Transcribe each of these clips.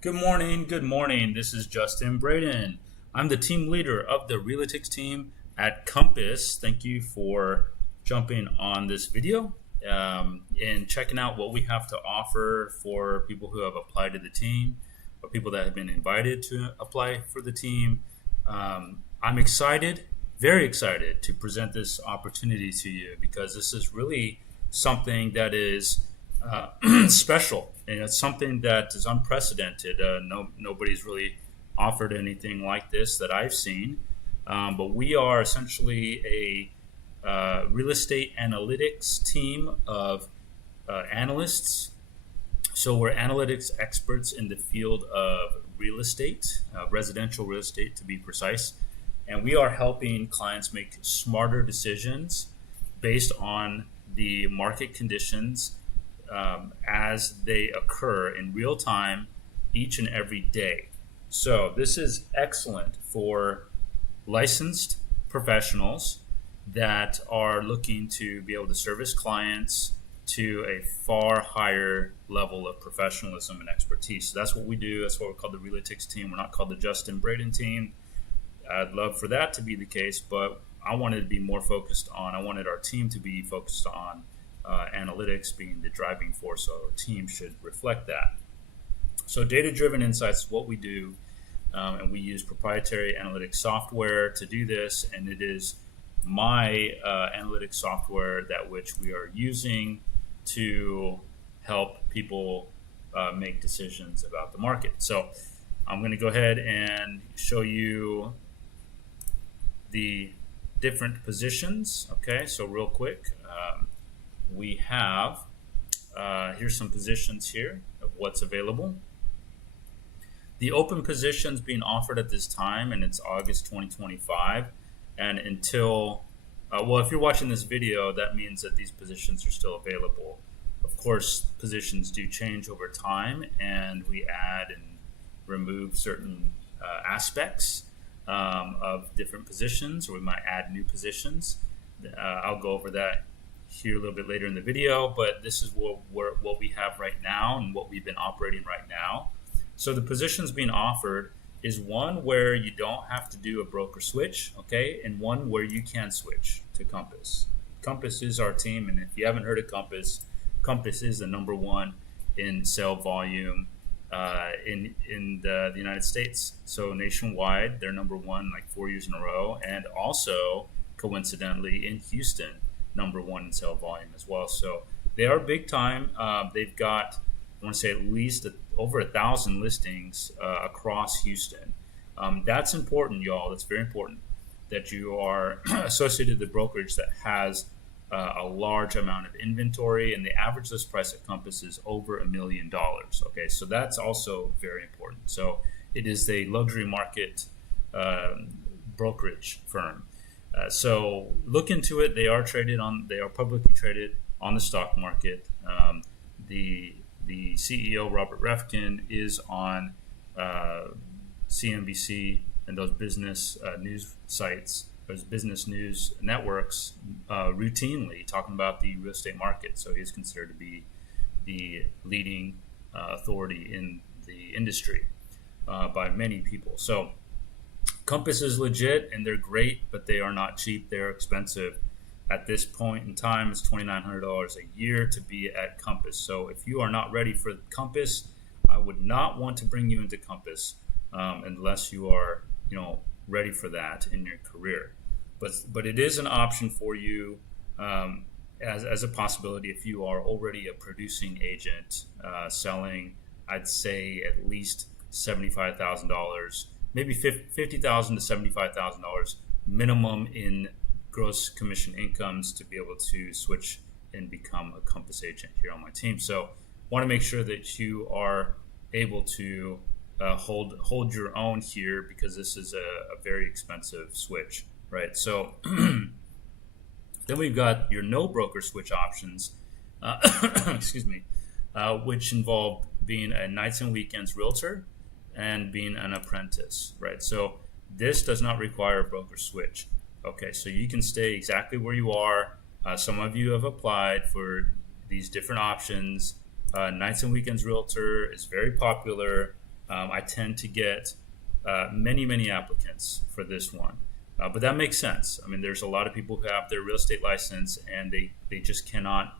Good morning. Good morning. This is Justin Braden. I'm the team leader of the Realetix team at Compass. Thank you for jumping on this video and checking out what we have to offer for people who have applied to the team or people that have been invited to apply for the team. I'm excited, very excited to present this opportunity to you because this is really something that is special, and it's something that is unprecedented. Nobody's really offered anything like this that I've seen. But we are essentially a real estate analytics team of analysts. So we're analytics experts in the field of real estate, residential real estate to be precise. And we are helping clients make smarter decisions based on the market conditions as they occur in real time each and every day. So this is excellent for licensed professionals that are looking to be able to service clients to a far higher level of professionalism and expertise. So that's what we do. That's what we're called the Realetix team. We're not called the Justin Braden team. I'd love for that to be the case, but I wanted our team to be focused on analytics being the driving force. So our team should reflect that. So data-driven insights is what we do, and we use proprietary analytics software to do this, and it is my analytics software that which we are using to help people make decisions about the market. So I'm going to go ahead and show you the different positions. Okay, so real quick, we have here's some positions here of what's available. The open positions being offered at this time, and it's August 2025, and until if you're watching this video, that means that these positions are still available. Of course, positions do change over time, and we add and remove certain aspects of different positions, or we might add new positions. I'll go over that here a little bit later in the video, but this is what we have right now and what we've been operating right now. So the positions being offered is one where you don't have to do a broker switch, okay, and one where you can switch to Compass. Compass is our team, and if you haven't heard of Compass, Compass is the number one in sale volume in the United States. So nationwide, they're number one like 4 years in a row, and also coincidentally in Houston, number one in sale volume as well. So they are big time. They've got, I want to say, at least over 1,000 listings across Houston. That's important, y'all. That's very important that you are associated with a brokerage that has a large amount of inventory, and the average list price at Compass is over $1 million. Okay, so that's also very important. So it is a luxury market brokerage firm. So look into it. They are publicly traded on the stock market. The CEO, Robert Refkin, is on CNBC and those business news sites, those business news networks, routinely talking about the real estate market. So he's considered to be the leading authority in the industry by many people. So Compass is legit, and they're great, but they are not cheap. They're expensive. At this point in time, it's $2,900 a year to be at Compass. So if you are not ready for Compass, I would not want to bring you into Compass unless you are, ready for that in your career. But it is an option for you as a possibility if you are already a producing agent selling, I'd say, at least $75,000, maybe $50,000 to $75,000 minimum in gross commission incomes to be able to switch and become a Compass agent here on my team. So want to make sure that you are able to hold your own here, because this is a very expensive switch, right? So then we've got your no broker switch options, excuse me, which involve being a nights and weekends realtor and being an apprentice, right? So this does not require a broker switch. Okay, so you can stay exactly where you are. Some of you have applied for these different options. Nights and weekends realtor is very popular. I tend to get many applicants for this one. But that makes sense. I mean, there's a lot of people who have their real estate license and they just cannot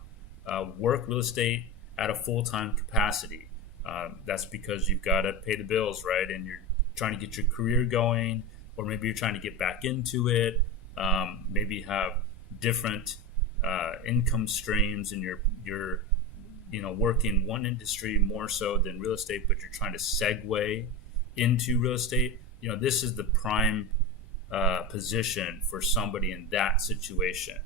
work real estate at a full-time capacity. That's because you've got to pay the bills, right? And you're trying to get your career going, or maybe you're trying to get back into it. Maybe you have different income streams, and you're working one industry more so than real estate, but you're trying to segue into real estate. This is the prime position for somebody in that situation.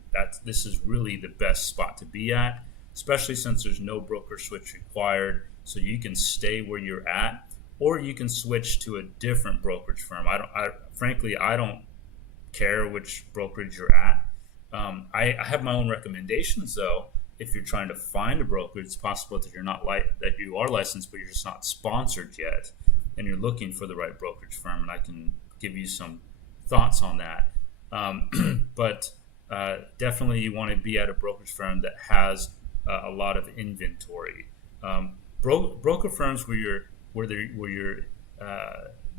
This is really the best spot to be at, especially since there's no broker switch required. So you can stay where you're at, or you can switch to a different brokerage firm. Frankly, I don't care which brokerage you're at. I have my own recommendations, though. If you're trying to find a brokerage, it's possible that that you are licensed, but you're just not sponsored yet, and you're looking for the right brokerage firm. And I can give you some thoughts on that. But definitely, you want to be at a brokerage firm that has a lot of inventory. Broker firms where you're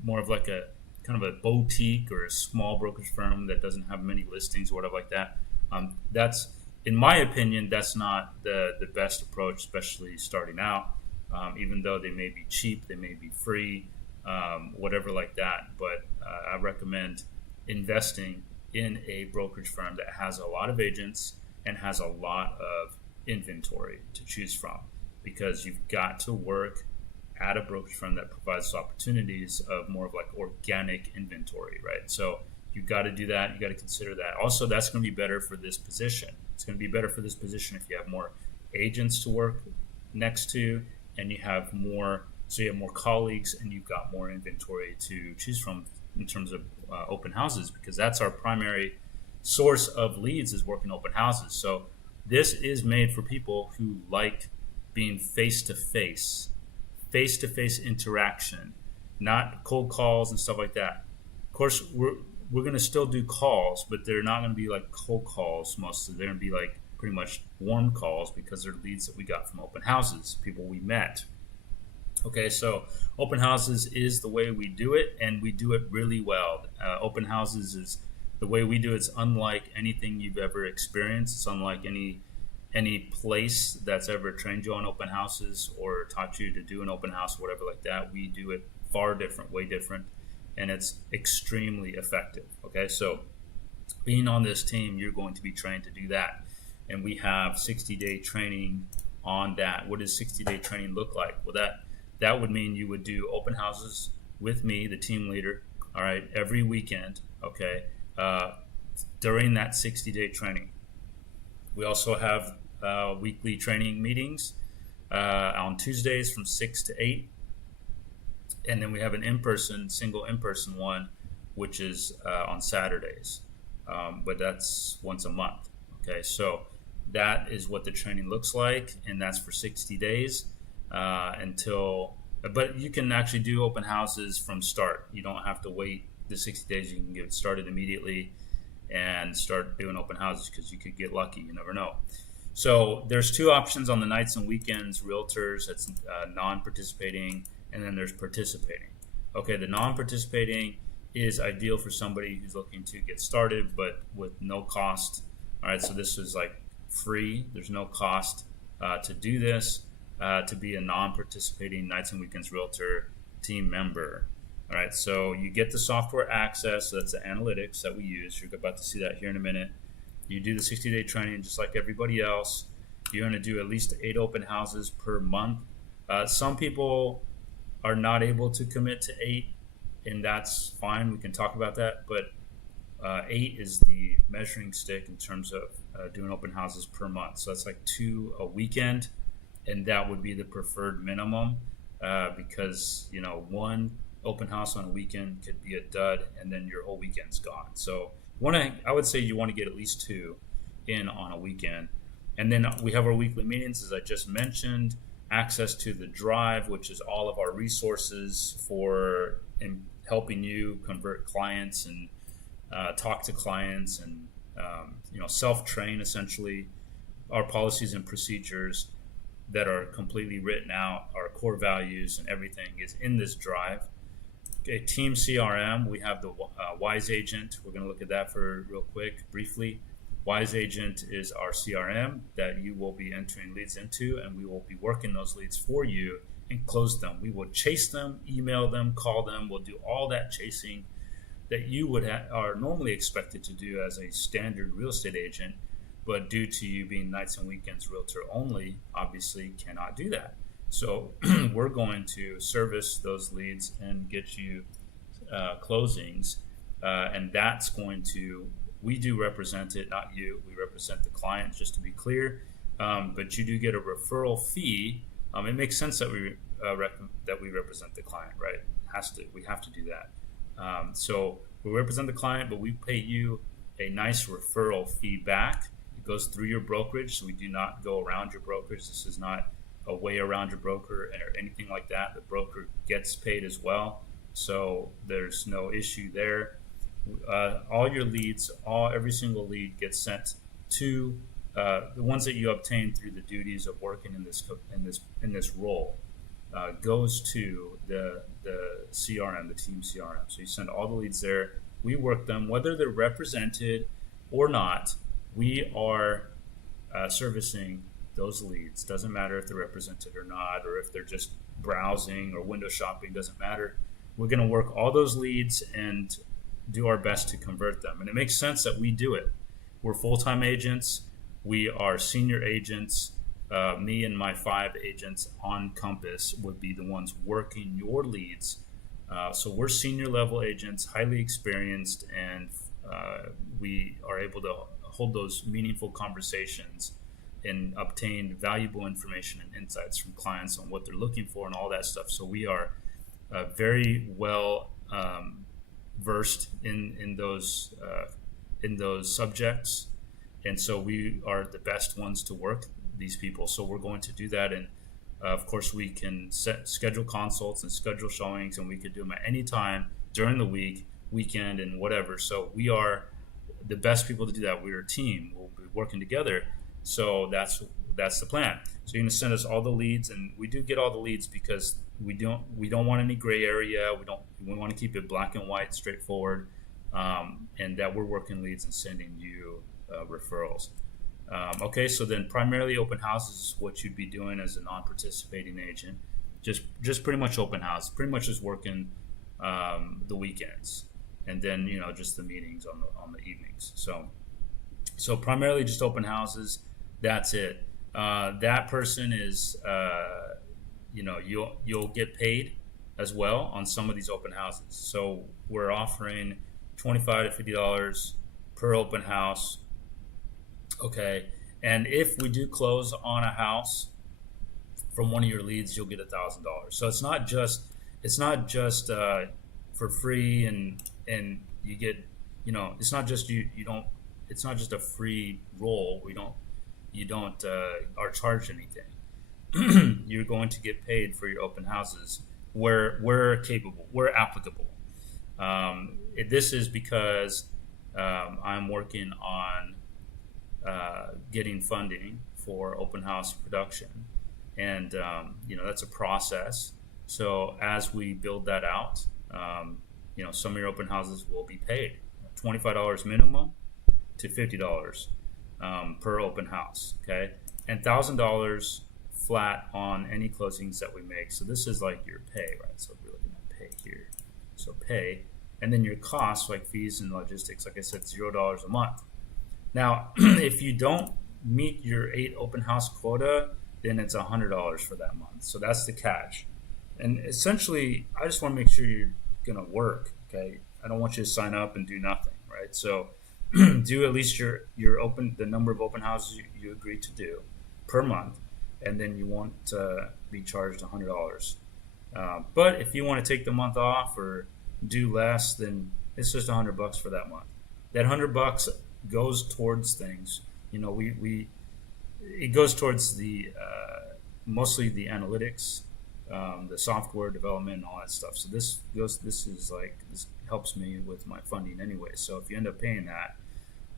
more of like a kind of a boutique or a small brokerage firm that doesn't have many listings or whatever like that. That's, in my opinion, that's not the best approach, especially starting out. Even though they may be cheap, they may be free, whatever like that. But I recommend investing in a brokerage firm that has a lot of agents and has a lot of inventory to choose from, because you've got to work at a brokerage firm that provides opportunities of more of like organic inventory, right? So you've got to do that. You got to consider that. Also, that's going to be better for this position. It's going to be better for this position if you have more agents to work next to, and you have more colleagues, and you've got more inventory to choose from in terms of open houses, because that's our primary source of leads, is working open houses. So this is made for people who like being face-to-face interaction, not cold calls and stuff like that. Of course, we're going to still do calls, but they're not going to be like cold calls mostly. They're going to be like pretty much warm calls, because they're leads that we got from open houses, people we met. Okay, so open houses is the way we do it, and we do it really well. Open houses is the way we do it. It's unlike anything you've ever experienced. It's unlike any place that's ever trained you on open houses or taught you to do an open house, whatever like that. We do it far different, way different, and it's extremely effective. Okay, so being on this team, you're going to be trained to do that, and we have 60-day training on that. What does 60-day training look like? Well, that would mean you would do open houses with me, the team leader, all right, every weekend, okay, during that 60-day training. We also have weekly training meetings on Tuesdays from 6 to 8. And then we have an single in-person one, which is on Saturdays. But that's once a month. Okay, so that is what the training looks like, and that's for 60 days but you can actually do open houses from start. You don't have to wait the 60 days. You can get started immediately and start doing open houses, because you could get lucky. You never know. So there's two options on the nights and weekends: realtors, that's non-participating, and then there's participating. Okay, the non-participating is ideal for somebody who's looking to get started, but with no cost. All right, so this is like free. There's no cost to do this, to be a non-participating nights and weekends realtor team member. All right, so you get the software access. So that's the analytics that we use. You're about to see that here in a minute. You do the 60-day training just like everybody else. You're going to do at least 8 open houses per month. Some people are not able to commit to 8, and that's fine. We can talk about that. But 8 is the measuring stick in terms of doing open houses per month. So that's like 2 a weekend, and that would be the preferred minimum, because one open house on a weekend could be a dud, and then your whole weekend's gone. So I would say you want to get at least 2 in on a weekend. And then we have our weekly meetings, as I just mentioned, access to the drive, which is all of our resources for helping you convert clients and talk to clients and self-train, essentially, our policies and procedures. that are completely written out. Our core values and everything is in this drive. Okay, Team CRM, we have the Wise Agent. We're going to look at that for real quick, briefly. Wise Agent is our CRM that you will be entering leads into, and we will be working those leads for you and close them. We will chase them, email them, call them. We'll do all that chasing that you would are normally expected to do as a standard real estate agent, but due to you being nights and weekends realtor only, obviously cannot do that. So we're going to service those leads and get you closings, and that's going to, we do represent it, not you. We represent the client, just to be clear, but you do get a referral fee. It makes sense that we represent the client, right? We have to do that. So we represent the client, but we pay you a nice referral fee back. It goes through your brokerage, so we do not go around your brokerage. This is not a way around your broker or anything like that. The broker gets paid as well, so there's no issue there. All your leads, every single lead gets sent to the ones that you obtain through the duties of working in this role. Goes to the CRM, the team CRM. So you send all the leads there. We work them, whether they're represented or not. We are servicing those leads. Doesn't matter if they're represented or not, or if they're just browsing or window shopping. Doesn't matter. We're going to work all those leads and do our best to convert them. And it makes sense that we do it. We're full-time agents. We are senior agents. Me and my 5 agents on Compass would be the ones working your leads. So we're senior level agents, highly experienced, and we are able to hold those meaningful conversations and obtain valuable information and insights from clients on what they're looking for and all that stuff. So we are very well versed in those subjects, and so we are the best ones to work these people. So we're going to do that, and of course we can schedule consults and schedule showings, and we could do them at any time during the week, weekend, and whatever. So we are the best people to do that. We're a team. We'll be working together. So that's the plan. So you're gonna send us all the leads, and we do get all the leads because we don't want any gray area. We want to keep it black and white, straightforward, and that we're working leads and sending you referrals. Okay, so then primarily open houses is what you'd be doing as a non-participating agent. Just pretty much open house, pretty much just working the weekends, and then just the meetings on the evenings. So primarily just open houses. That's it. That person is you'll get paid as well on some of these open houses. So we're offering $25 to $50 per open house. Okay, and if we do close on a house from one of your leads, you'll get $1,000. So it's not just for free, and you get it's not just it's not just a free role. You don't are charged anything. You're going to get paid for your open houses where we're capable, we're applicable. This is because I'm working on getting funding for open house production, and that's a process. So as we build that out, some of your open houses will be paid $25 minimum to $50 per open house. Okay, and $1,000 flat on any closings that we make. So this is like your pay, right? So we're looking at pay here. So pay, and then your costs like fees and logistics. Like I said, $0 a month. Now, if you don't meet your 8 open house quota, then it's $100 for that month. So that's the catch. And essentially, I just want to make sure you're going to work. Okay, I don't want you to sign up and do nothing, right? So do at least the number of open houses you agreed to do per month, and then you won't be charged $100. But if you want to take the month off or do less, then it's just $100 for that month. That $100 goes towards things. It goes towards the mostly the analytics, the software development, and all that stuff. So this helps me with my funding anyway. So if you end up paying that,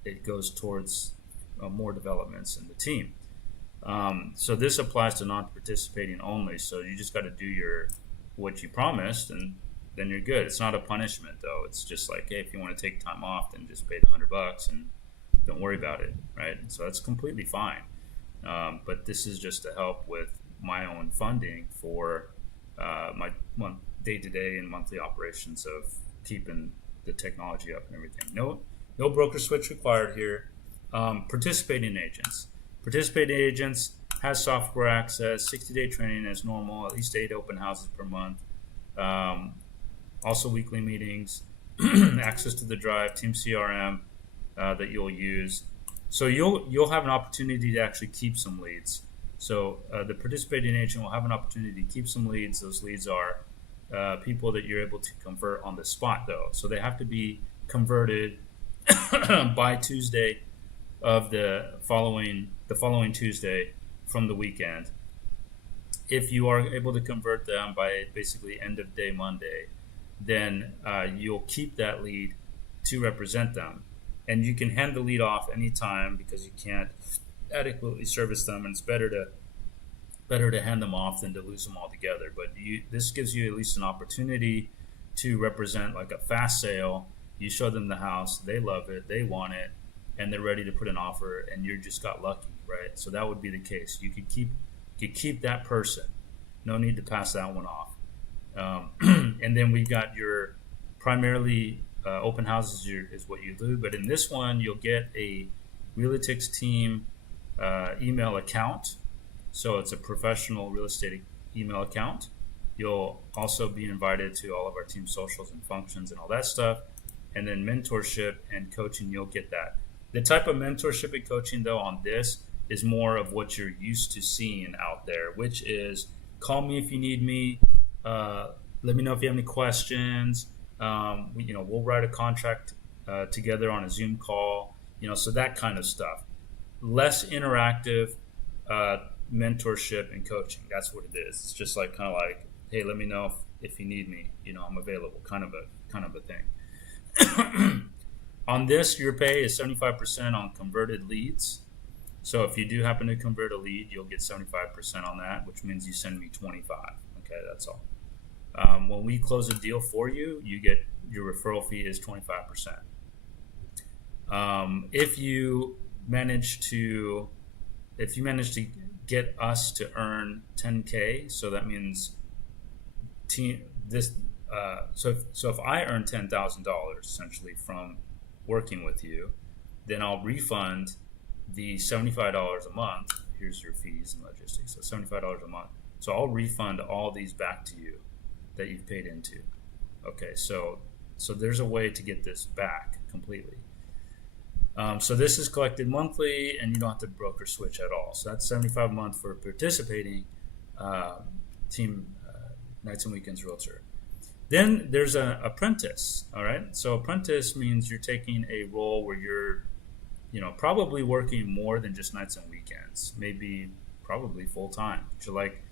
it goes towards more developments in the team. So this applies to non-participating only. So you just got to do your what you promised, and then you're good. It's not a punishment though. It's just like, hey, if you want to take time off, then just pay the $100 and don't worry about it, right? So that's completely fine. But this is just to help with my own funding for my day-to-day and monthly operations of keeping the technology up and everything. No broker switch required here. Participating agents. Participating agents has software access, 60-day training as normal, at least 8 open houses per month. Also weekly meetings, access to the Drive, Team CRM that you'll use. So you'll have an opportunity to actually keep some leads. So the participating agent will have an opportunity to keep some leads. Those leads are people that you're able to convert on the spot, though. So they have to be converted by Tuesday of the following Tuesday from the weekend. If you are able to convert them by basically end of day Monday, then you'll keep that lead to represent them. And you can hand the lead off anytime because you can't adequately service them, and it's better to hand them off than to lose them altogether. But this gives you at least an opportunity to represent like a fast sale. You show them the house, they love it, they want it, and they're ready to put an offer, and you just got lucky, right? So that would be the case. You could keep that person. No need to pass that one off. And then we've got your primarily open houses is what you do, but in this one you'll get a Realetix team email account. So it's a professional real estate email account. You'll also be invited to all of our team socials and functions and all that stuff. And then mentorship and coaching, you'll get that. The type of mentorship and coaching, though, on this is more of what you're used to seeing out there, which is call me if you need me. Let me know if you have any questions. We'll write a contract together on a Zoom call. So that kind of stuff. Less interactive mentorship and coaching. That's what it is. It's just like kind of like, hey, let me know if you need me. I'm available. Kind of a thing. On this, your pay is 75% on converted leads. So if you do happen to convert a lead, you'll get 75% on that, which means you send me 25. Okay, that's all. When we close a deal for you, you get your referral fee is 25%. If you manage to get us to earn 10K, so that means so if I earn $10,000 essentially from working with you, then I'll refund the $75 a month. Here's your fees and logistics. So $75 a month. So I'll refund all these back to you that you've paid into. Okay, so there's a way to get this back completely. So this is collected monthly, and you don't have to broker switch at all. So that's $75 a month for participating team nights and weekends realtor. Then there's an apprentice. All right, so apprentice means you're taking a role where you're, probably working more than just nights and weekends. Maybe probably full time. You're like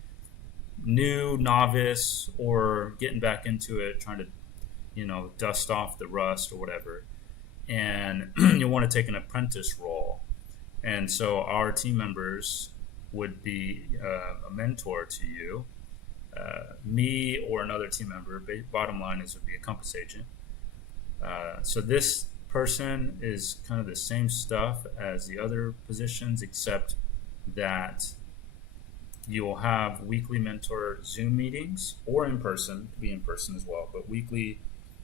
new novice or getting back into it, trying to, dust off the rust or whatever. And you want to take an apprentice role. And so our team members would be a mentor to you, me or another team member. Bottom line is would be a Compass agent. So this person is kind of the same stuff as the other positions, except that you'll have weekly mentor Zoom meetings or in person, to be in person as well, but weekly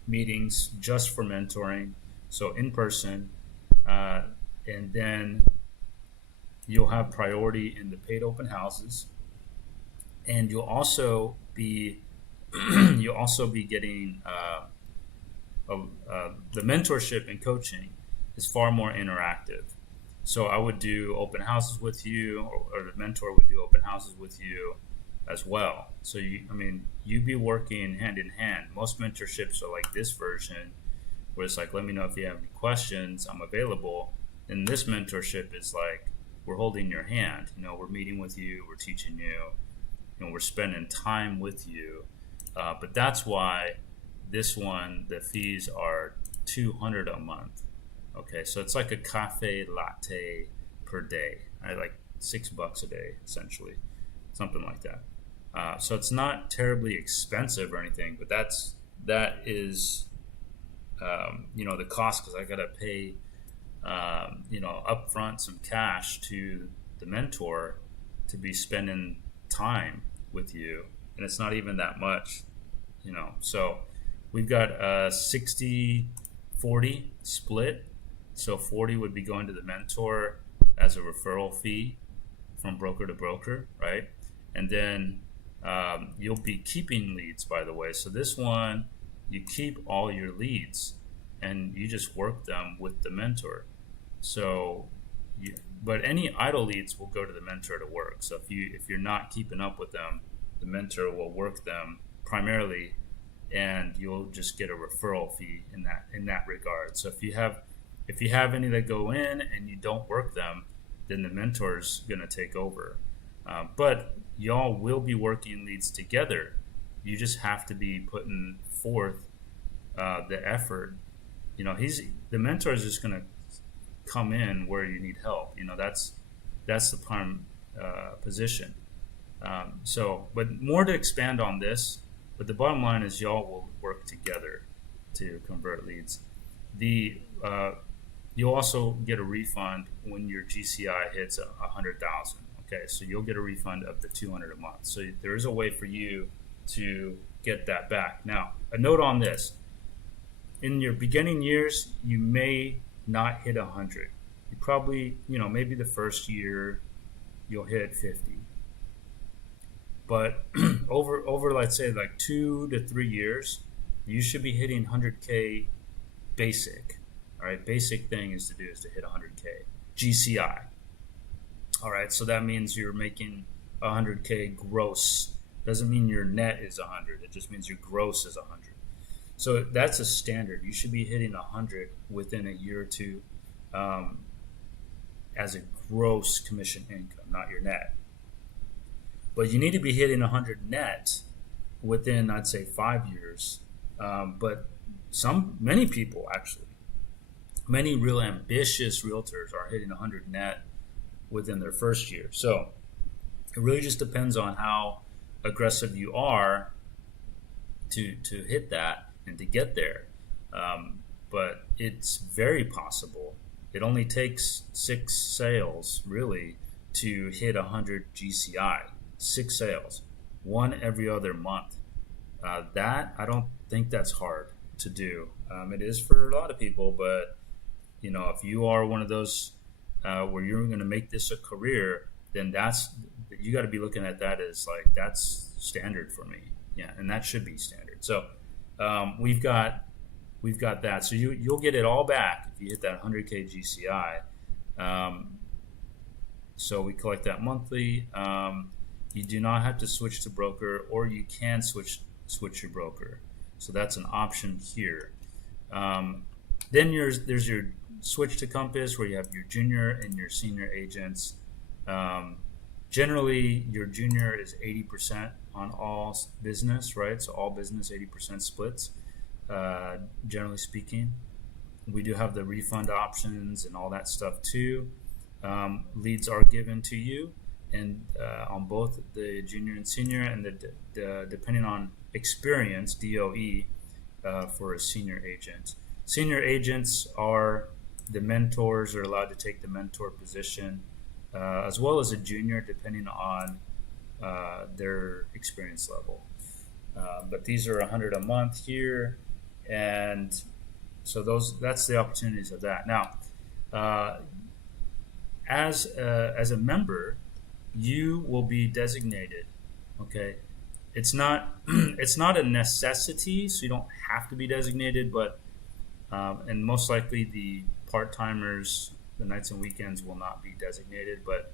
meetings just for mentoring. So in person, and then you'll have priority in the paid open houses, and you'll also be getting the mentorship and coaching is far more interactive. So I would do open houses with you, or the mentor would do open houses with you as well. So you'd be working hand in hand. Most mentorships are like this version, where it's like, let me know if you have any questions, I'm available. And this mentorship is like, we're holding your hand, we're meeting with you, we're teaching you, we're spending time with you. But that's why this one, the fees are $200 a month. Okay, so it's like a cafe latte per day. $6 a day, essentially, something like that. So it's not terribly expensive or anything, but that is the cost, because I got to pay upfront some cash to the mentor to be spending time with you, and it's not even that much, So we've got a 60-40 split. So 40 would be going to the mentor as a referral fee from broker to broker, right? And then you'll be keeping leads, by the way. So this one, you keep all your leads and you just work them with the mentor. So, but any idle leads will go to the mentor to work. So if you're not keeping up with them, the mentor will work them primarily, and you'll just get a referral fee in that regard. So if you have any that go in and you don't work them, then the mentor's going to take over. But y'all will be working leads together. You just have to be putting forth the effort. The mentor is just going to come in where you need help. That's the prime position. But more to expand on this. But the bottom line is y'all will work together to convert leads. You'll also get a refund when your GCI hits 100,000. Okay, so you'll get a refund of the $200 a month. So there is a way for you to get that back. Now, a note on this: in your beginning years, you may not hit 100. You probably, maybe the first year you'll hit 50. But over let's say like 2 to 3 years, you should be hitting 100K basic. All right, basic thing is to hit 100K GCI. All right, so that means you're making 100K gross. Doesn't mean your net is 100. It just means your gross is 100. So that's a standard. You should be hitting 100 within a year or two as a gross commission income, not your net. But you need to be hitting 100 net within, I'd say, 5 years. But many people actually, many real ambitious realtors are hitting 100 net within their first year. So it really just depends on how aggressive you are to hit that and to get there. But it's very possible. It only takes 6 sales really to hit 100 GCI. 6 sales, 1 every other month. That, I don't think that's hard to do. It is for a lot of people, but if you are one of those where you're going to make this a career, then you got to be looking at that as like, that's standard for me. Yeah, and that should be standard. So we've got that. So you'll get it all back if you hit that 100K GCI. So we collect that monthly. You do not have to switch to broker, or you can switch your broker. So that's an option here. Then there's your switch to Compass, where you have your junior and your senior agents. Generally, your junior is 80% on all business, right? So all business, 80% splits, generally speaking. We do have the refund options and all that stuff too. Leads are given to you, and on both the junior and senior, and the depending on experience, DOE, for a senior agent. Senior agents the mentors are allowed to take the mentor position, as well as a junior, depending on their experience level. But these are 100 a month here, and so that's the opportunities of that. Now, as a member, you will be designated. Okay, it's not a necessity, so you don't have to be designated, but and most likely the part-timers, the nights and weekends, will not be designated. But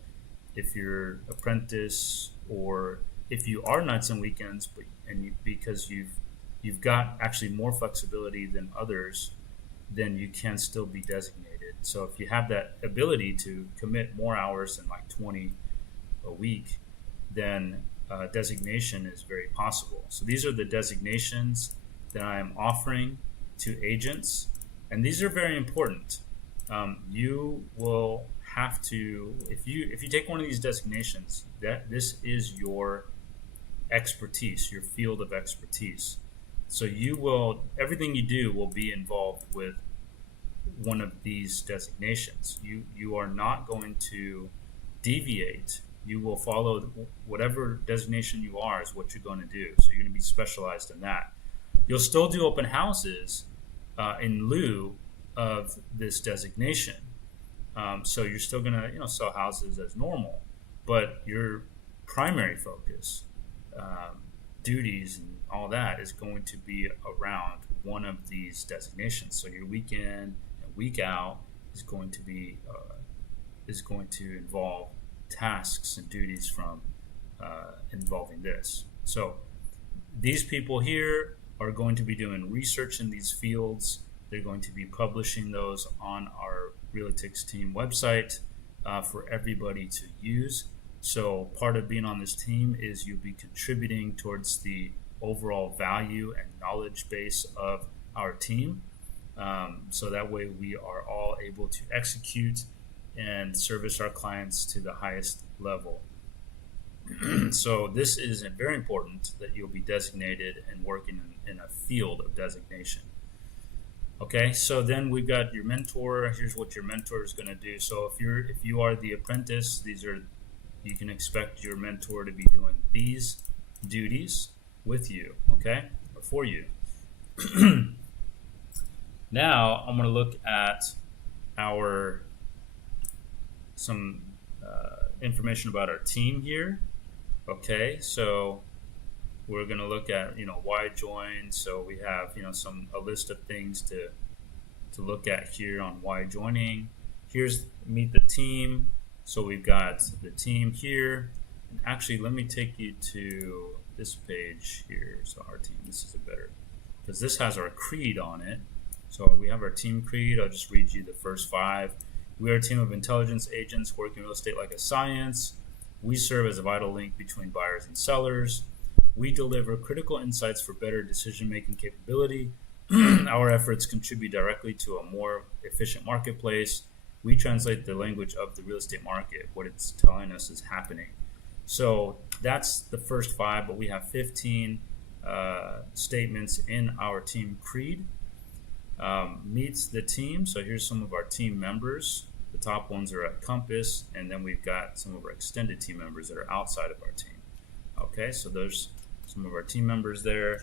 if you're apprentice, or if you are nights and weekends, because you've got actually more flexibility than others, then you can still be designated. So if you have that ability to commit more hours than like 20 a week, then designation is very possible. So these are the designations that I am offering to agents, and these are very important. you will have to, if you take one of these designations, that this is your expertise, your field of expertise. So you will, everything you do will be involved with one of these designations. You are not going to deviate. You will follow whatever designation you are is what you're going to do. So you're going to be specialized in that. You'll still do open houses in lieu of this designation. So you're still going to sell houses as normal, but your primary focus, um, duties, and all that is going to be around one of these designations. So your week in and week out is going to involve tasks and duties from involving this. So these people here are going to be doing research in these fields. They're going to be publishing those on our Realetix team website for everybody to use. So part of being on this team is you'll be contributing towards the overall value and knowledge base of our team. So that way we are all able to execute and service our clients to the highest level. So this is very important that you'll be designated and working in a field of designation. Okay, so then we've got your mentor. Here's what your mentor is going to do. So if you are the apprentice, you can expect your mentor to be doing these duties with you, okay, or for you. Now I'm going to look at some information about our team here. Okay, so we're going to look at why join. So we have a list of things to look at here on why joining. Here's meet the team. So we've got the team here. And actually, let me take you to this page here. So our team, this is a better, because this has our creed on it. So we have our team creed. I'll just read you the first 5. We are a team of intelligence agents working real estate like a science. We serve as a vital link between buyers and sellers. We deliver critical insights for better decision-making capability. Our efforts contribute directly to a more efficient marketplace. We translate the language of the real estate market. What it's telling us is happening. So that's the first 5, but we have 15 statements in our team creed. Meets the team. So here's some of our team members. The top ones are at Compass, and then we've got some of our extended team members that are outside of our team. Okay, so there's some of our team members there.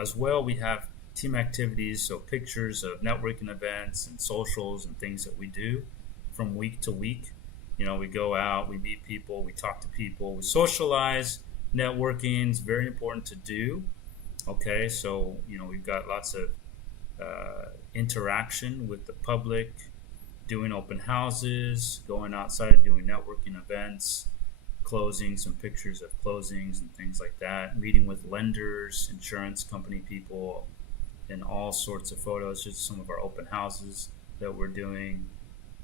As well, we have team activities, so pictures of networking events and socials and things that we do from week to week. We go out, we meet people, we talk to people, we socialize. Networking is very important to do. Okay, so we've got lots of interaction with the public, doing open houses, going outside, doing networking events, closings, some pictures of closings and things like that, meeting with lenders, insurance company people, and all sorts of photos, just some of our open houses that we're doing.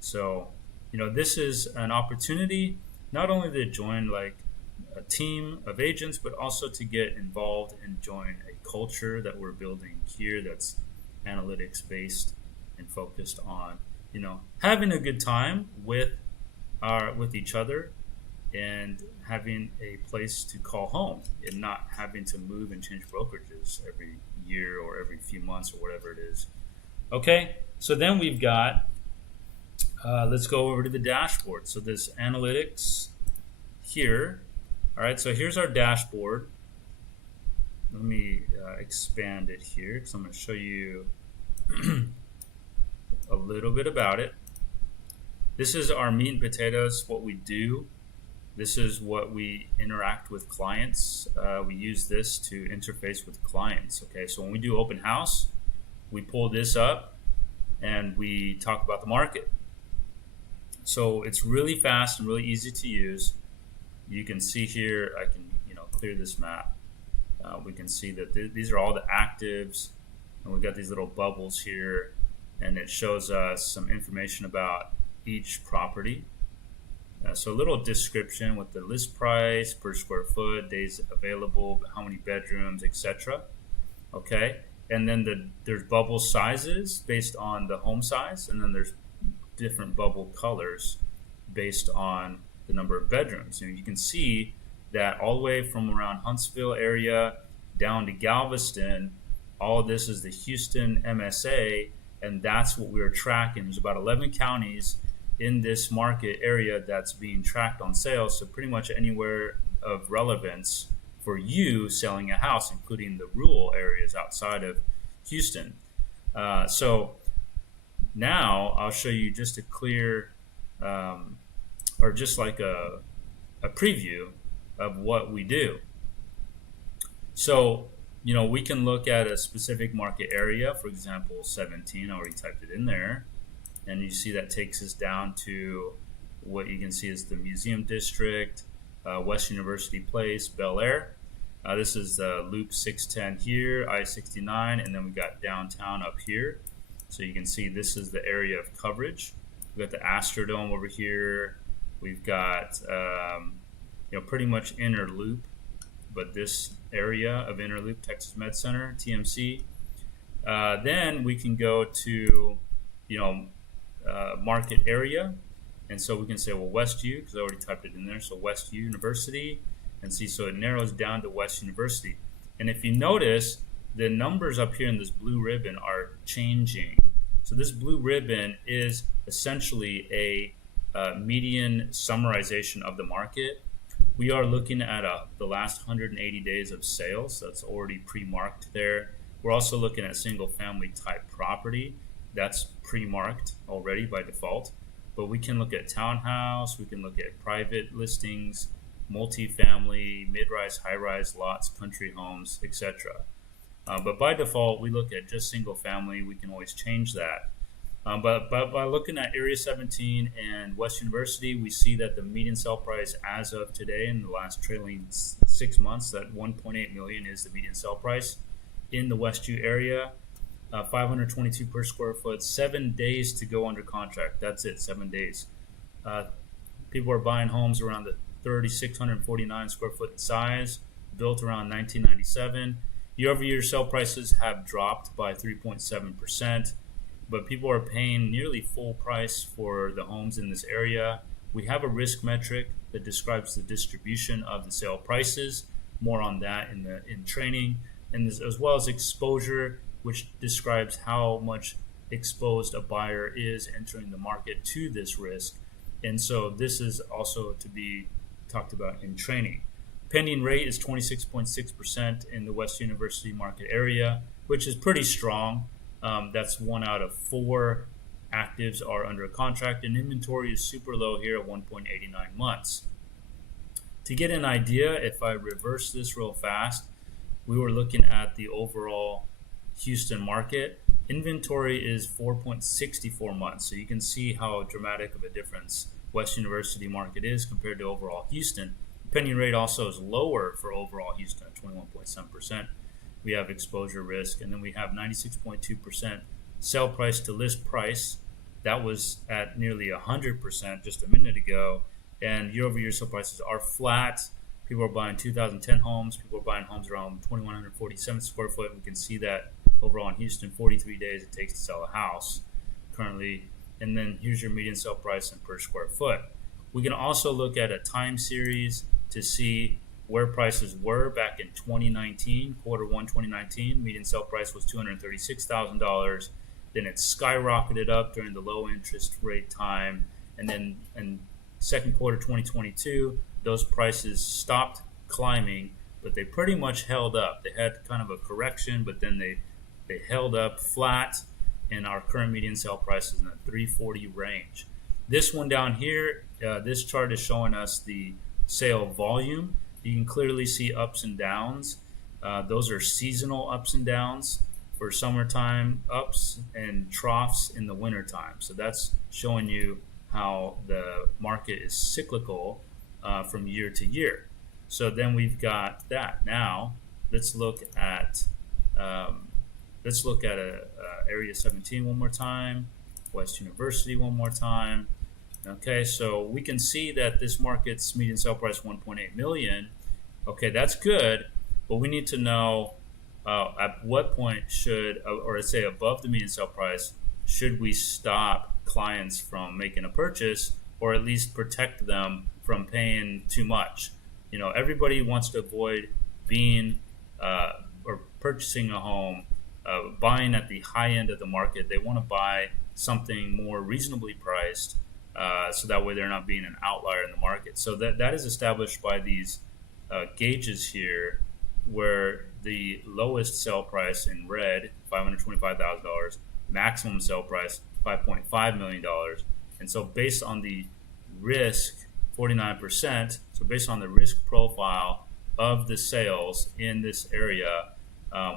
So, this is an opportunity not only to join like a team of agents, but also to get involved and join a culture that we're building here that's analytics based and focused on having a good time with each other and having a place to call home and not having to move and change brokerages every year or every few months or whatever it is. Okay, so then we've got let's go over to the dashboard. So this analytics here. All right, so here's our dashboard. Let me expand it here because I'm going to show you a little bit about it. This is our meat and potatoes, what we do. This is what we interact with clients. We use this to interface with clients. Okay, so when we do open house, we pull this up and we talk about the market. So it's really fast and really easy to use. You can see here, I can clear this map. We can see that these are all the actives, and we've got these little bubbles here, and it shows us some information about each property. So a little description with the list price per square foot, days available, how many bedrooms, etc. Okay, and then there's bubble sizes based on the home size, and then there's different bubble colors based on the number of bedrooms. You can see that all the way from around Huntsville area down to Galveston, all of this is the Houston MSA, and that's what we were tracking. There's about 11 counties in this market area that's being tracked on sales, so pretty much anywhere of relevance for you selling a house, including the rural areas outside of Houston. So now I'll show you just a clear, or just like a preview of what we do. So, we can look at a specific market area, for example, 17, I already typed it in there. And you see that takes us down to what you can see is the Museum District, West University Place, Bel Air. This is Loop 610 here, I-69, and then we got downtown up here. So you can see this is the area of coverage. We've got the Astrodome over here. We've got pretty much inner loop, but this area of inner loop, Texas Med Center, TMC. Then we can go to market area, and so we can say, well, West U, because I already typed it in there, so West U University, and see, so it narrows down to West University. And if you notice, the numbers up here in this blue ribbon are changing. So this blue ribbon is essentially a median summarization of the market. We are looking at the last 180 days of sales. That's already pre-marked there. We're also looking at single family type property. That's pre-marked already by default. But we can look at townhouse, we can look at private listings, multifamily, mid-rise, high-rise lots, country homes, etc. But by default, we look at just single family. We can always change that. But by looking at Area 17 and West University, we see that the median sale price as of today in the last trailing 6 months, that 1.8 million is the median sale price in the West U area. 522 per square foot, 7 days to go under contract. That's it, 7 days. People are buying homes around the 3,649 square foot in size, built around 1997. Year-over-year sale prices have dropped by 3.7%, but people are paying nearly full price for the homes in this area. We have a risk metric that describes the distribution of the sale prices. More on that in training, and as well as exposure, which describes how much exposed a buyer is entering the market to this risk. And so this is also to be talked about in training. Pending rate is 26.6% in the West University market area, which is pretty strong. That's 1 out of 4 actives are under a contract, and inventory is super low here at 1.89 months. To get an idea, if I reverse this real fast, we were looking at the overall Houston market. Inventory is 4.64 months. So you can see how dramatic of a difference West University market is compared to overall Houston. Pending rate also is lower for overall Houston at 21.7%. We have exposure risk, and then we have 96.2% sell price to list price. That was at nearly 100% just a minute ago. And year-over-year sale prices are flat. People are buying 2010 homes. People are buying homes around 2,147 square foot. We can see that overall in Houston, 43 days it takes to sell a house currently. And then here's your median sale price and per square foot. We can also look at a time series to see where prices were back in 2019, quarter 1 2019. Median sale price was $236,000. Then it skyrocketed up during the low interest rate time. And then in second quarter 2022, those prices stopped climbing, but they pretty much held up. They had kind of a correction, but then they held up flat, and our current median sale price is in the 340 range. This one down here, this chart is showing us the sale volume. You can clearly see ups and downs. Those are seasonal ups and downs for summertime, ups and troughs in the wintertime. So that's showing you how the market is cyclical from year to year. So then we've got that. Now let's look at Area 17 one more time, West University one more time. Okay, so we can see that this market's median sale price 1.8 million. Okay, that's good, but we need to know at what point should, or let's say above the median sale price, should we stop clients from making a purchase, or at least protect them from paying too much. Everybody wants to avoid being or purchasing a home, buying at the high end of the market. They want to buy something more reasonably priced, so that way they're not being an outlier in the market. So that is established by these gauges here, where the lowest sale price in red, $525,000, maximum sale price, $5.5 million. And so based on the risk, 49%, so based on the risk profile of the sales in this area,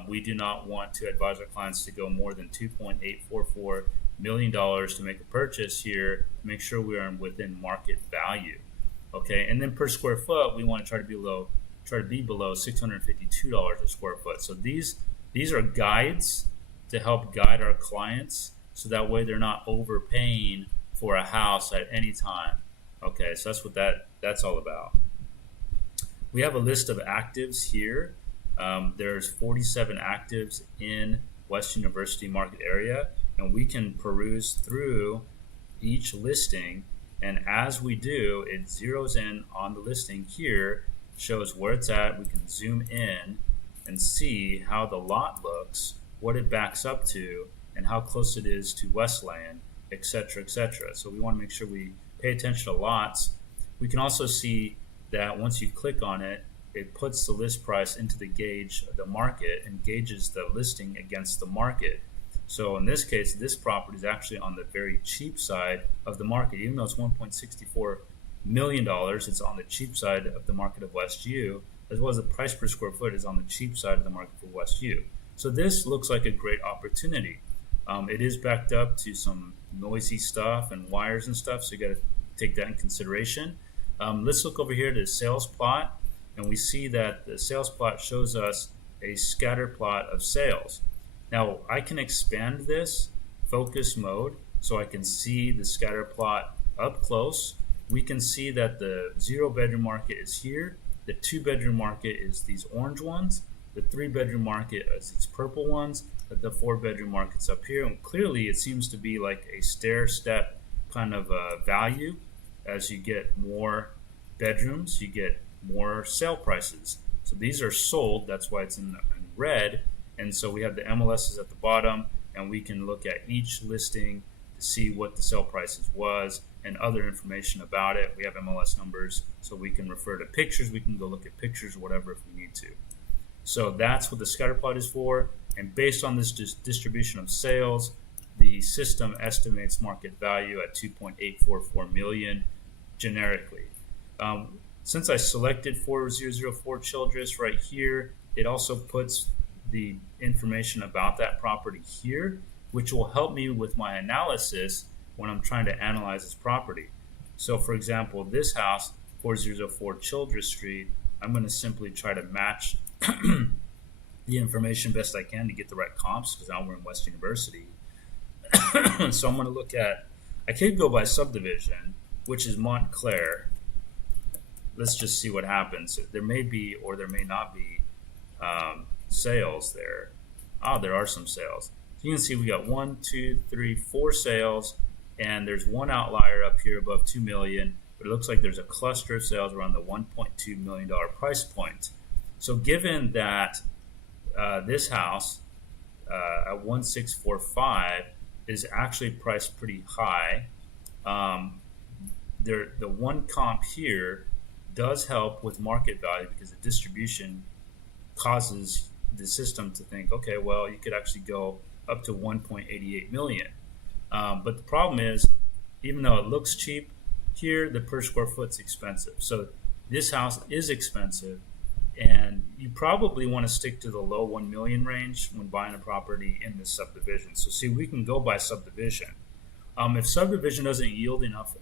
we do not want to advise our clients to go more than $2.844 million to make a purchase here to make sure we are within market value. Okay, and then per square foot, we want to try to be below $652 a square foot. So these are guides to help guide our clients, so that way they're not overpaying for a house at any time. Okay, so that's what that's all about. We have a list of actives here. There's 47 actives in West University market area, and we can peruse through each listing. And as we do, it zeroes in on the listing here, shows where it's at. We can zoom in and see how the lot looks, what it backs up to, and how close it is to Westland, etc., etc. So we want to make sure we pay attention to lots. We can also see that once you click on it, it puts the list price into the gauge of the market and gauges the listing against the market. So in this case, this property is actually on the very cheap side of the market. Even though it's $1.64 million, it's on the cheap side of the market of West U, as well as the price per square foot is on the cheap side of the market for West U. So this looks like a great opportunity. It is backed up to some noisy stuff and wires and stuff, so you got to take that in consideration. Let's look over here to the sales plot, and we see that the sales plot shows us a scatter plot of sales. Now I can expand this focus mode so I can see the scatter plot up close. We can see that the 0-bedroom market is here, the 2-bedroom market is these orange ones, the 3-bedroom market is these purple ones, the 4-bedroom market's up here, and clearly it seems to be like a stair step kind of value. As you get more bedrooms, you get more sale prices. So these are sold, that's why it's in red. And so we have the MLSs at the bottom, and we can look at each listing to see what the sale prices was and other information about it. We have MLS numbers, so we can refer to pictures. We can go look at pictures or whatever if we need to. So that's what the scatter plot is for. And based on this distribution of sales, the system estimates market value at $2.844 million generically. Since I selected 4004 Childress right here, it also puts the information about that property here, which will help me with my analysis when I'm trying to analyze this property. So for example, this house, 4004 Childress Street, I'm going to simply try to match the information best I can to get the right comps, because now we're in West University. So I'm going to look at, I could go by subdivision, which is Montclair. Let's just see what happens. There may be or there may not be sales there. Oh, there are some sales. So you can see we got 1, 2, 3, 4 sales, and there's one outlier up here above 2 million, but it looks like there's a cluster of sales around the $1.2 million price point. So given that this house at 1645 is actually priced pretty high, the one comp here does help with market value, because the distribution causes the system to think, okay, well, you could actually go up to 1.88 million. But the problem is, even though it looks cheap here, the per square foot's expensive. So this house is expensive, and you probably want to stick to the low 1 million range when buying a property in this subdivision. So see, we can go by subdivision. If subdivision doesn't yield enough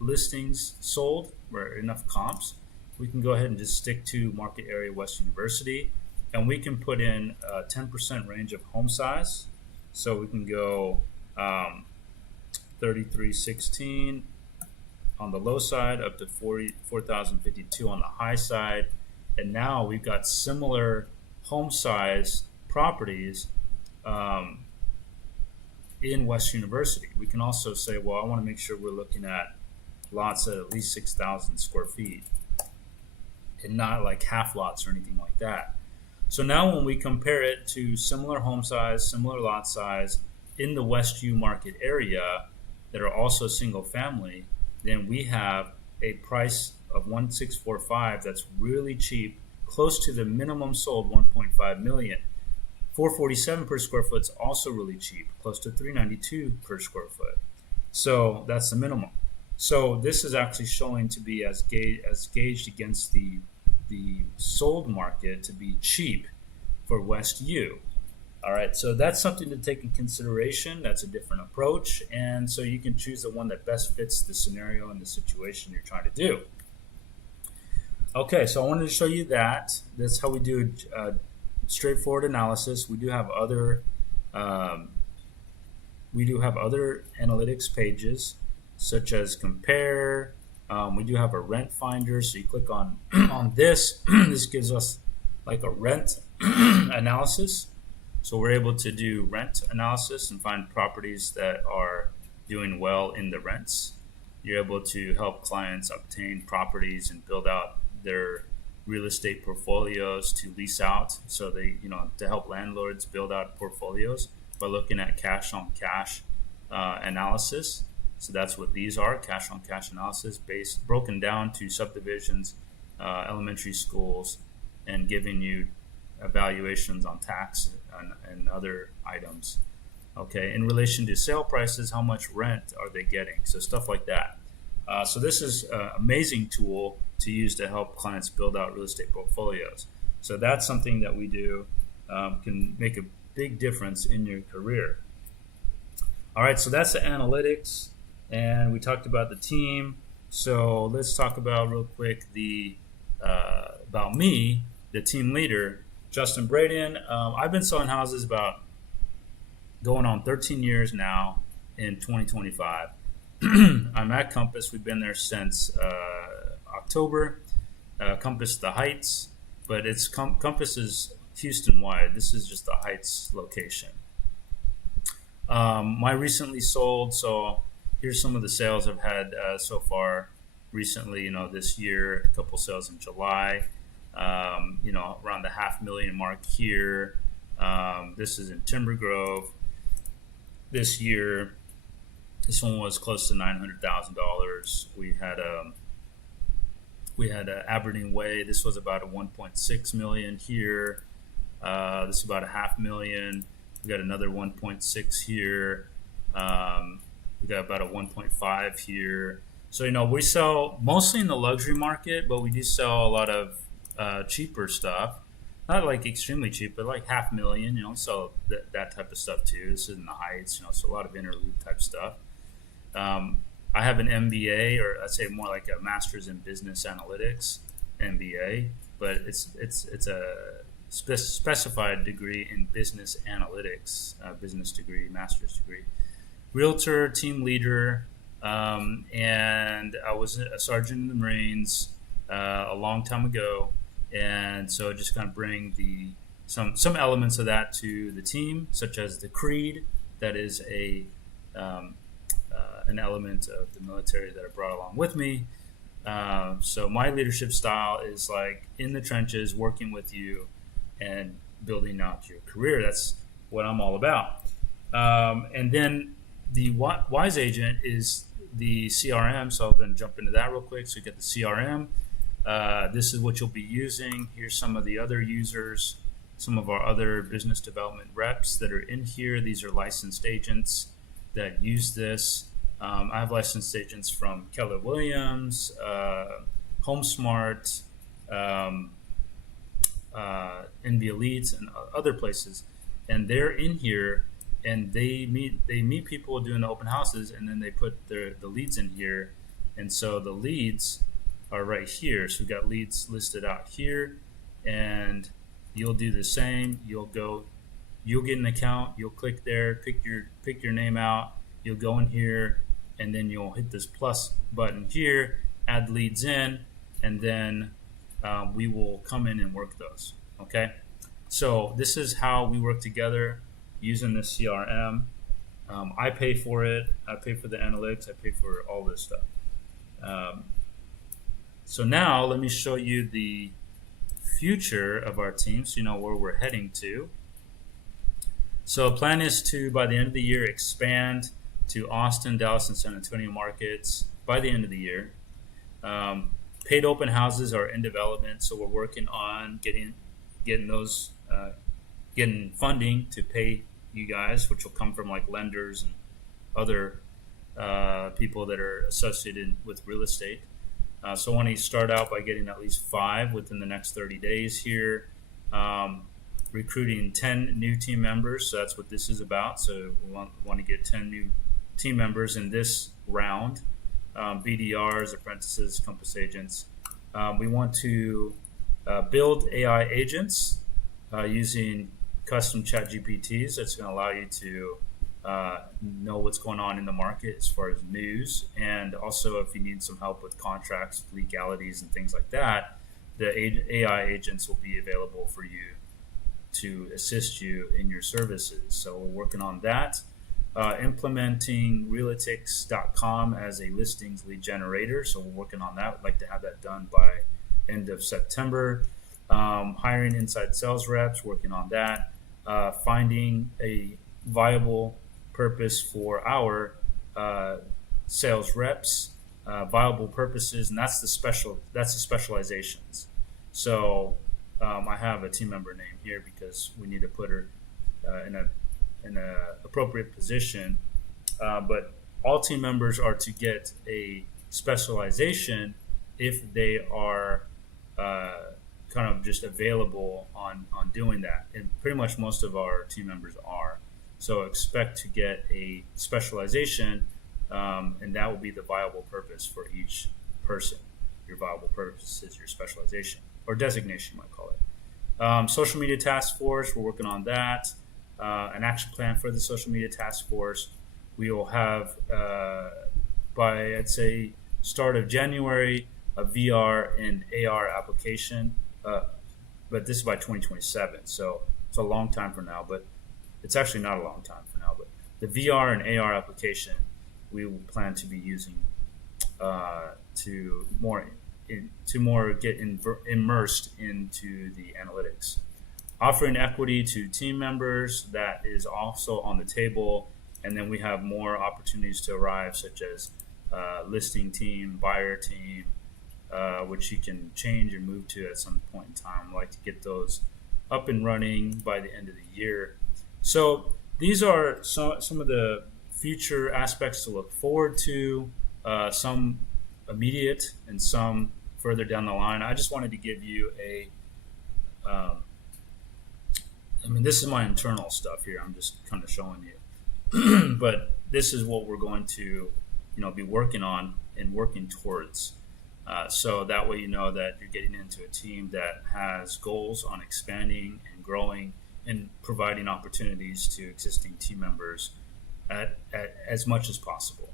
listings sold or enough comps, we can go ahead and just stick to market area West University, and we can put in a 10% range of home size. So we can go 3316 on the low side up to 4,052 on the high side. And now we've got similar home size properties in West University. We can also say, well, I want to make sure we're looking at lots at least 6,000 square feet and not like half lots or anything like that. So now when we compare it to similar home size, similar lot size in the West U market area that are also single family, then we have a price of 1,645 that's really cheap, close to the minimum sold 1.5 million. 447 per square foot is also really cheap, close to 392 per square foot. So that's the minimum. So this is actually showing to be as gauged against the sold market to be cheap for West U. All right, so that's something to take in consideration. That's a different approach, and so you can choose the one that best fits the scenario and the situation you're trying to do. Okay, so I wanted to show you that. That's how we do straightforward analysis. We do have other analytics pages, such as compare. We do have a rent finder, so you click on on this. This gives us like a rent analysis. So we're able to do rent analysis and find properties that are doing well in the rents. You're able to help clients obtain properties and build out their real estate portfolios to lease out. So they, to help landlords build out portfolios by looking at cash on cash analysis. So that's what these are: cash on cash analysis, broken down to subdivisions, elementary schools, and giving you evaluations on tax and other items. Okay, in relation to sale prices, how much rent are they getting? So stuff like that. So this is an amazing tool to use to help clients build out real estate portfolios. So that's something that we do, can make a big difference in your career. All right, so that's the analytics, and we talked about the team. So let's talk about real quick about me, the team leader, Justin Braden. I've been selling houses about going on 13 years now in 2025. I'm at Compass. We've been there since October. Compass the Heights, but Compass is Houston wide. This is just the Heights location. My recently sold, so here's some of the sales I've had so far recently, this year. A couple sales in July, around the $500,000 mark here. This is in Timber Grove. This year, this one was close to $900,000. We had Aberdeen Way. This was about a 1.6 million here. This is about a $500,000. We got another 1.6 here. We got about a 1.5 here. So, we sell mostly in the luxury market, but we do sell a lot of cheaper stuff. Not like extremely cheap, but like $500,000. We sell that type of stuff too. This is in the Heights, so a lot of interlude type stuff. I have an MBA, or I'd say more like a Master's in Business Analytics MBA, but it's a specified degree in Business Analytics, business degree, Master's degree. Realtor, team leader, and I was a sergeant in the Marines a long time ago, and so just kind of bring some elements of that to the team, such as the creed. That is an element of the military that I brought along with me. So my leadership style is like in the trenches, working with you and building out your career. That's what I'm all about. And then the Wise Agent is the CRM. So I'm going to jump into that real quick. So you get the CRM. This is what you'll be using. Here's some of the other users, some of our other business development reps that are in here. These are licensed agents that use this. I have licensed agents from Keller Williams, HomeSmart, NB Elites, and other places, and they're in here, and they meet people doing the open houses, and then they put the leads in here, and so the leads are right here. So we've got leads listed out here, and you'll do the same. You'll get an account. You'll click there, pick your name out. You'll go in here, and then you'll hit this plus button here, add leads in, and then we will come in and work those. Okay, so this is how we work together using this CRM. I pay for it. I pay for the analytics. I pay for all this stuff. Um, so now let me show you the future of our team so you know where we're heading to. So plan is to, by the end of the year, expand to Austin, Dallas, and San Antonio markets by the end of the year. Paid open houses are in development, so we're working on getting those, getting funding to pay you guys, which will come from like lenders and other people that are associated with real estate. So I want to start out by getting at least 5 within the next 30 days here. Recruiting 10 new team members, so that's what this is about. So we want to get 10 new team members in this round. BDRs, apprentices, Compass agents. We want to build AI agents using custom chat GPTs. That's going to allow you to know what's going on in the market as far as news, and also if you need some help with contracts, legalities, and things like that, the AI agents will be available for you to assist you in your services. So we're working on that. Implementing Realetix.com as a listings lead generator. So we're working on that. We'd like to have that done by end of September. Hiring inside sales reps, working on that. Finding a viable purpose for our sales reps, viable purposes, and that's the specializations. So I have a team member name here because we need to put her in a appropriate position. But all team members are to get a specialization if they are kind of just available on doing that. And pretty much most of our team members are. So expect to get a specialization, and that will be the viable purpose for each person. Your viable purpose is your specialization, or designation, you might call it. Social media task force, we're working on that. An action plan for the social media task force. We will have, by I'd say start of January, a VR and AR application, but this is by 2027. So it's a long time from now, but it's actually not a long time from now. But the VR and AR application, we will plan to be using to more get immersed into the analytics. Offering equity to team members, that is also on the table. And then we have more opportunities to arrive, such as listing team, buyer team, which you can change and move to at some point in time. I'd like to get those up and running by the end of the year. So these are some of the future aspects to look forward to, some immediate and some further down the line. I just wanted to give you a this is my internal stuff here. I'm just kind of showing you. But this is what we're going to, be working on and working towards. So that way you know that you're getting into a team that has goals on expanding and growing and providing opportunities to existing team members at as much as possible.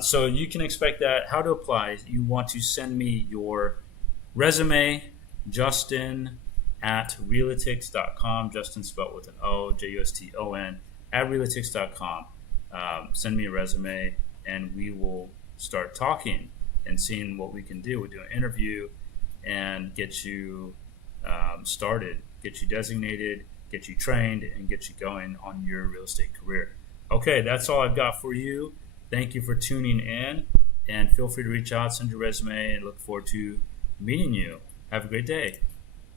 So you can expect that. How to apply, you want to send me your resume, Justin at Realetix.com, Justin spelled with an O, Juston, at Realetix.com. Send me a resume and we will start talking and seeing what we can do. We'll do an interview and get you started, get you designated, get you trained, and get you going on your real estate career. Okay, that's all I've got for you. Thank you for tuning in, and feel free to reach out, send your resume, and look forward to meeting you. Have a great day.